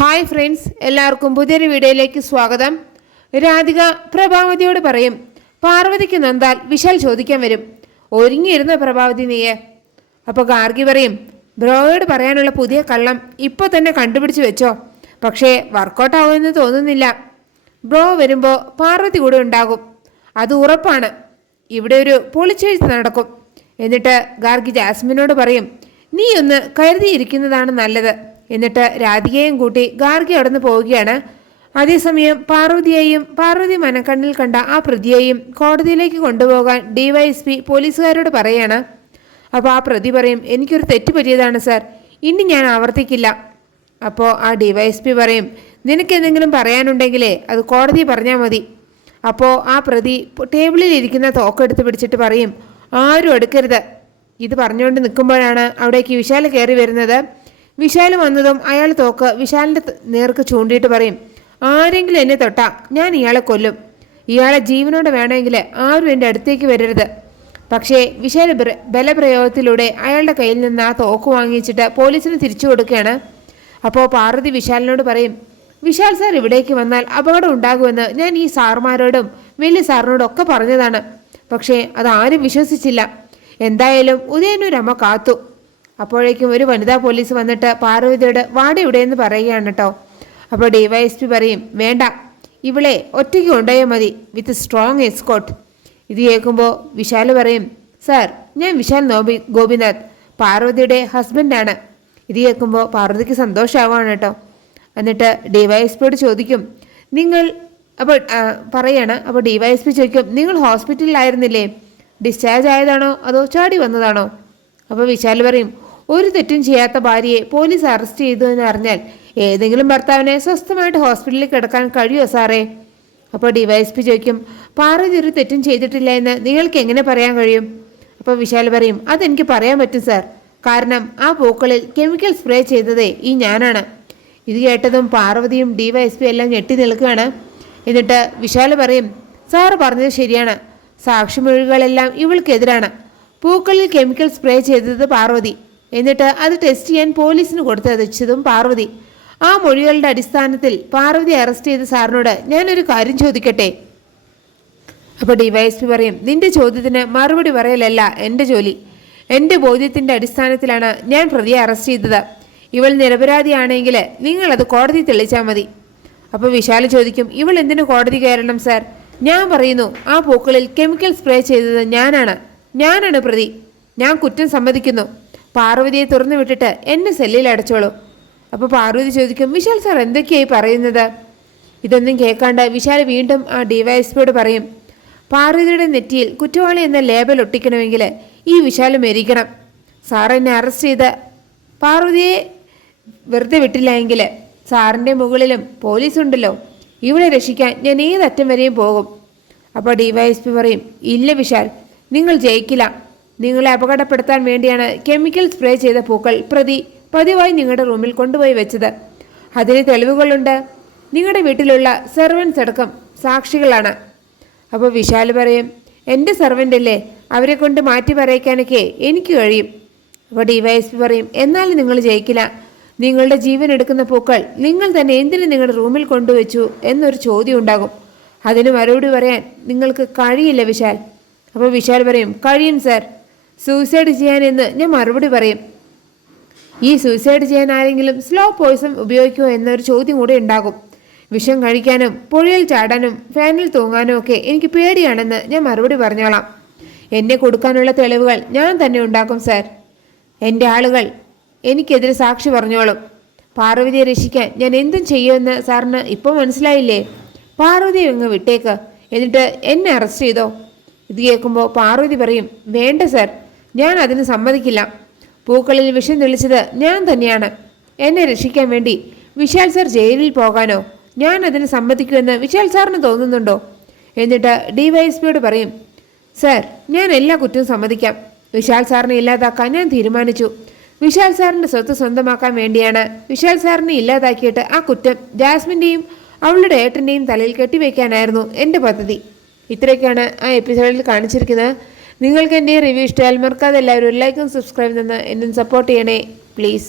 Hi friends, എല്ലാവർക്കും പുതിയൊരു വീഡിയോയിലേക്ക് സ്വാഗതം. രാധിക പ്രഭാവതിയോട് പറയും, പാർവതിക്ക് നന്ദാൽ വിശാൽ ചോദിക്കാൻ വരും, ഒരുങ്ങിയിരുന്ന പ്രഭാവതി നീയെ. അപ്പോൾ ഗാർഗി പറയും, ബ്രോയോട് പറയാനുള്ള പുതിയ കള്ളം ഇപ്പോൾ തന്നെ കണ്ടുപിടിച്ച് വെച്ചോ, പക്ഷേ വർക്കൗട്ട് ആവുമെന്ന് തോന്നുന്നില്ല. ബ്രോ വരുമ്പോൾ പാർവതി കൂടെ ഉണ്ടാകും, അത് ഉറപ്പാണ്. ഇവിടെ ഒരു പൊളിച്ചെഴുത്ത് നടക്കും. എന്നിട്ട് ഗാർഗി ജാസ്മിനോട് പറയും, നീ ഒന്ന് കരുതിയിരിക്കുന്നതാണ് നല്ലത്. എന്നിട്ട് രാധികയും കൂട്ടി ഗാർഗി അവിടെ നിന്ന് പോവുകയാണ്. അതേസമയം പാർവതിയെയും പാർവതി മനക്കണ്ണിൽ കണ്ട ആ പ്രതിയെയും കോടതിയിലേക്ക് കൊണ്ടുപോകാൻ DYSP പോലീസുകാരോട് പറയാണ്. അപ്പോൾ ആ പ്രതി പറയും, എനിക്കൊരു തെറ്റ് പറ്റിയതാണ് സാർ, ഇനി ഞാൻ ആവർത്തിക്കില്ല. അപ്പോൾ ആ DYSP പറയും, നിനക്ക് എന്തെങ്കിലും പറയാനുണ്ടെങ്കിലേ അത് കോടതി പറഞ്ഞാൽ മതി. അപ്പോൾ ആ പ്രതി ടേബിളിൽ ഇരിക്കുന്ന തോക്കെടുത്ത് പിടിച്ചിട്ട് പറയും, ആരും എടുക്കരുത്. ഇത് പറഞ്ഞുകൊണ്ട് നിൽക്കുമ്പോഴാണ് അവിടേക്ക് വിശാൽ കയറി വരുന്നത്. വിശാൽ വന്നതും അയാൾ തോക്ക് വിശാലിൻ്റെ നേർക്ക് ചൂണ്ടിയിട്ട് പറയും, ആരെങ്കിലും എന്നെ തൊട്ടാ ഞാൻ ഇയാളെ കൊല്ലും. ഇയാളെ ജീവനോടെ വേണമെങ്കിൽ ആരും എൻ്റെ അടുത്തേക്ക് വരരുത്. പക്ഷേ വിശാൽ ബലപ്രയോഗത്തിലൂടെ അയാളുടെ കയ്യിൽ നിന്ന് ആ തോക്ക് വാങ്ങിച്ചിട്ട് പോലീസിന് തിരിച്ചു കൊടുക്കുകയാണ്. അപ്പോൾ പാർവതി വിശാലിനോട് പറയും, വിശാൽ സാർ ഇവിടേക്ക് വന്നാൽ അപകടം ഉണ്ടാകുമെന്ന് ഞാൻ ഈ സാറുമാരോടും വലിയ സാറിനോടും ഒക്കെ പറഞ്ഞതാണ്. പക്ഷേ അതാരും വിശ്വസിച്ചില്ല. എന്തായാലും ഉദയനൂരമ്മ കാത്തു. അപ്പോഴേക്കും ഒരു വനിതാ പോലീസ് വന്നിട്ട് പാർവതിയോട് വാടി ഇവിടെയെന്ന് പറയുകയാണ് കേട്ടോ. അപ്പോൾ DYSP പറയും, വേണ്ട, ഇവളെ ഒറ്റയ്ക്ക് കൊണ്ടുപോയാൽ മതി, വിത്ത് സ്ട്രോങ് എസ്കോട്ട്. ഇത് കേൾക്കുമ്പോൾ വിശാൽ പറയും, സാർ ഞാൻ വിശാൽ ഗോപിനാഥ്, പാർവതിയുടെ ഹസ്ബൻഡാണ്. ഇത് കേൾക്കുമ്പോൾ പാർവതിക്ക് സന്തോഷമാവാണ് കേട്ടോ. എന്നിട്ട് DYSPയോട് ചോദിക്കും, നിങ്ങൾ അപ്പോൾ പറയാണ്. അപ്പോൾ DYSP ചോദിക്കും, നിങ്ങൾ ഹോസ്പിറ്റലിലായിരുന്നില്ലേ, ഡിസ്ചാർജ് ആയതാണോ അതോ ചാടി വന്നതാണോ? അപ്പോൾ വിശാൽ പറയും, ഒരു തെറ്റും ചെയ്യാത്ത ഭാര്യയെ പോലീസ് അറസ്റ്റ് ചെയ്തു എന്ന് അറിഞ്ഞാൽ ഏതെങ്കിലും ഭർത്താവിനെ സ്വസ്ഥമായിട്ട് ഹോസ്പിറ്റലിൽ കിടക്കാൻ കഴിയുമോ സാറേ? അപ്പോൾ DYSP ചോദിക്കും, പാർവതി ഒരു തെറ്റും ചെയ്തിട്ടില്ല എന്ന് നിങ്ങൾക്ക് എങ്ങനെ പറയാൻ കഴിയും? അപ്പോൾ വിശാൽ പറയും, അതെനിക്ക് പറയാൻ പറ്റും സാർ, കാരണം ആ പൂക്കളിൽ കെമിക്കൽ സ്പ്രേ ചെയ്തതേ ഈ ഞാനാണ്. ഇത് കേട്ടതും പാർവതിയും DYSP എല്ലാം ഞെട്ടി നിൽക്കുകയാണ്. എന്നിട്ട് വിശാൽ പറയും, സാറ് പറഞ്ഞത് ശരിയാണ്, സാക്ഷിമൊഴികളെല്ലാം ഇവൾക്കെതിരാണ്. പൂക്കളിൽ കെമിക്കൽ സ്പ്രേ ചെയ്തത് പാർവതി, എന്നിട്ട് അത് ടെസ്റ്റ് ചെയ്യാൻ പോലീസിന് കൊടുത്തയച്ചതും പാർവതി. ആ മൊഴികളുടെ അടിസ്ഥാനത്തിൽ പാർവതി അറസ്റ്റ് ചെയ്ത സാറിനോട് ഞാനൊരു കാര്യം ചോദിക്കട്ടെ? അപ്പോൾ DYSP പറയും, നിന്റെ ചോദ്യത്തിന് മറുപടി പറയലല്ല എൻ്റെ ജോലി. എൻ്റെ ബോധ്യത്തിൻ്റെ അടിസ്ഥാനത്തിലാണ് ഞാൻ പ്രതിയെ അറസ്റ്റ് ചെയ്തത്. ഇവൾ നിരപരാധിയാണെങ്കിൽ നിങ്ങളത് കോടതി തെളിയിച്ചാൽ മതി. അപ്പോൾ വിശാൽ ചോദിക്കും, ഇവൾ എന്തിനു കോടതി കയറണം സാർ? ഞാൻ പറയുന്നു, ആ പൂക്കളിൽ കെമിക്കൽ സ്പ്രേ ചെയ്തത് ഞാനാണ് പ്രതി. ഞാൻ കുറ്റം സമ്മതിക്കുന്നു. പാർവതിയെ തുറന്നു വിട്ടിട്ട് എന്നെ സെല്ലിൽ അടച്ചോളൂ. അപ്പോൾ പാർവതി ചോദിക്കും, വിശാൽ സാർ എന്തൊക്കെയായി പറയുന്നത്? ഇതൊന്നും കേൾക്കാണ്ട് വിശാൽ വീണ്ടും ആ DYSPയോട് പറയും, പാർവതിയുടെ നെറ്റിയിൽ കുറ്റവാളി എന്ന ലേബൽ ഒട്ടിക്കണമെങ്കിൽ ഈ വിശാൽ മരിക്കണം. സാർ എന്നെ അറസ്റ്റ് ചെയ്ത് പാർവതിയെ വെറുതെ വിട്ടില്ല എങ്കിൽ സാറിൻ്റെ മുകളിലും പോലീസുണ്ടല്ലോ, ഇവിടെ രക്ഷിക്കാൻ ഞാൻ ഏതറ്റം വരെയും പോകും. അപ്പോൾ DYSP പറയും, ഇല്ല വിശാൽ, നിങ്ങൾ ജയിക്കില്ല. നിങ്ങളെ അപകടപ്പെടുത്താൻ വേണ്ടിയാണ് കെമിക്കൽ സ്പ്രേ ചെയ്ത പൂക്കൾ പ്രതി പതിവായി നിങ്ങളുടെ റൂമിൽ കൊണ്ടുപോയി വെച്ചത്. അതിന് തെളിവുകളുണ്ട്. നിങ്ങളുടെ വീട്ടിലുള്ള സെർവൻസ് അടക്കം സാക്ഷികളാണ്. അപ്പോൾ വിശാൽ പറയും, എൻ്റെ സെർവൻ്റ് അല്ലേ, അവരെ കൊണ്ട് മാറ്റി പറയിക്കാനൊക്കെ എനിക്ക് കഴിയും. അപ്പോൾ DYSP പറയും, എന്നാലും നിങ്ങൾ ജയിക്കില്ല. നിങ്ങളുടെ ജീവൻ എടുക്കുന്ന പൂക്കൾ നിങ്ങൾ തന്നെ എന്തിനു നിങ്ങളുടെ റൂമിൽ കൊണ്ടുവച്ചു എന്നൊരു ചോദ്യം ഉണ്ടാകും. അതിന് മറുപടി പറയാൻ നിങ്ങൾക്ക് കഴിയില്ല വിശാൽ. അപ്പോൾ വിശാൽ പറയും, കഴിയും സാർ, സൂയിസൈഡ് ചെയ്യാനെന്ന് ഞാൻ മറുപടി പറയും. ഈ സൂയിസൈഡ് ചെയ്യാൻ ആരെങ്കിലും സ്ലോ പോയിസൺ ഉപയോഗിക്കുമോ എന്നൊരു ചോദ്യം കൂടെ ഉണ്ടാകും. വിഷം കഴിക്കാനും പുഴയിൽ ചാടാനും ഫാനിൽ തൂങ്ങാനും ഒക്കെ എനിക്ക് പേടിയാണെന്ന് ഞാൻ മറുപടി പറഞ്ഞോളാം. എന്നെ കൊടുക്കാനുള്ള തെളിവുകൾ ഞാൻ തന്നെ ഉണ്ടാക്കും സാർ. എൻ്റെ ആളുകൾ എനിക്കെതിരെ സാക്ഷി പറഞ്ഞോളും. പാർവതിയെ രക്ഷിക്കാൻ ഞാൻ എന്തും ചെയ്യുമെന്ന് സാറിന് ഇപ്പോൾ മനസ്സിലായില്ലേ? പാർവതിയെ അങ്ങ് വിട്ടേക്ക്, എന്നിട്ട് എന്നെ അറസ്റ്റ് ചെയ്തോ. ഇത് കേൾക്കുമ്പോൾ പാർവതി പറയും, വേണ്ട സാർ, ഞാൻ അതിന് സമ്മതിക്കില്ല. പൂക്കളിൽ വിഷം തെളിച്ചത് ഞാൻ തന്നെയാണ്. എന്നെ രക്ഷിക്കാൻ വേണ്ടി വിശാൽ സാർ ജയിലിൽ പോകാനോ ഞാൻ അതിന് സമ്മതിക്കുമെന്ന് വിശാൽ സാറിന് തോന്നുന്നുണ്ടോ? എന്നിട്ട് DYSPയോട് പറയും, സാർ ഞാൻ എല്ലാ കുറ്റവും സമ്മതിക്കാം. വിശാൽ സാറിനെ ഇല്ലാതാക്കാൻ ഞാൻ തീരുമാനിച്ചു. വിശാൽ സാറിൻ്റെ സ്വത്ത് സ്വന്തമാക്കാൻ വേണ്ടിയാണ് വിശാൽ സാറിനെ ഇല്ലാതാക്കിയിട്ട് ആ കുറ്റം ജാസ്മിൻ്റെയും അവളുടെ ഏട്ടൻ്റെയും തലയിൽ കെട്ടിവെക്കാനായിരുന്നു എൻ്റെ പദ്ധതി. ഇത്രയൊക്കെയാണ് ആ എപ്പിസോഡിൽ കാണിച്ചിരിക്കുന്നത്. നിങ്ങൾക്ക് എൻ്റെ റിവ്യൂ ഇഷ്ടമായാൽ മറക്കാതെ എല്ലാവരും ലൈക്കും സബ്സ്ക്രൈബ് തന്ന് എന്നും സപ്പോർട്ട് ചെയ്യണേ പ്ലീസ്.